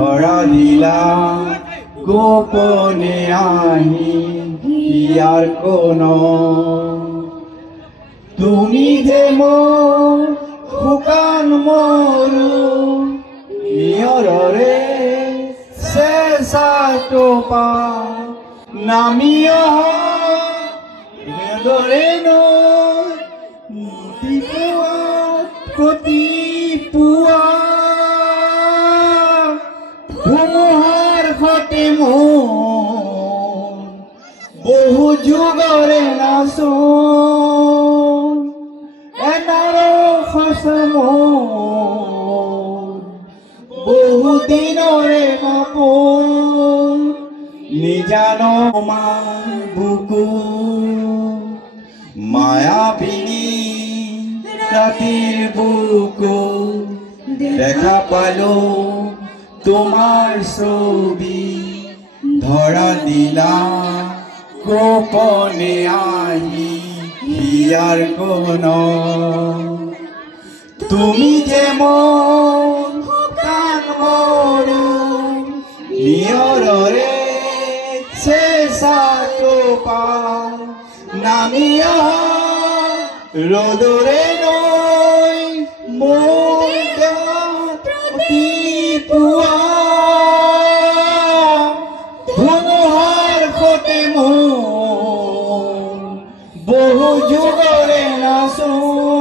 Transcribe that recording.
ধৰা দিলা গোপনে আহি ইয়াৰ কোন তুমি যে মোৰ শুকান মৰু নিয়ৰৰে চেঁচা টোপা নামি অহা হৃদৰে প্ৰতি পুৱা ধুমুহাৰ সতে মোৰ বহু যুগৰে নাচোন এনাৰ সঁচ মোৰ বহু দিনৰে সপোন নিজান মাৰ বুকু মায়াবিনী ৰাতিৰ বুকু দেখা পালো তোমাৰ ছবি ধৰা দিলা গোপনে আহি ইয়াৰ কোন তুমি যে মোৰ শুকান মৰু নিয়ৰৰে চেঁচা টোপা নামি অহা ৰ'দৰে নৈ মোৰ দেহত পুৱা ধুমুহাৰ সতে মোৰ বহু যুগৰে নাচোন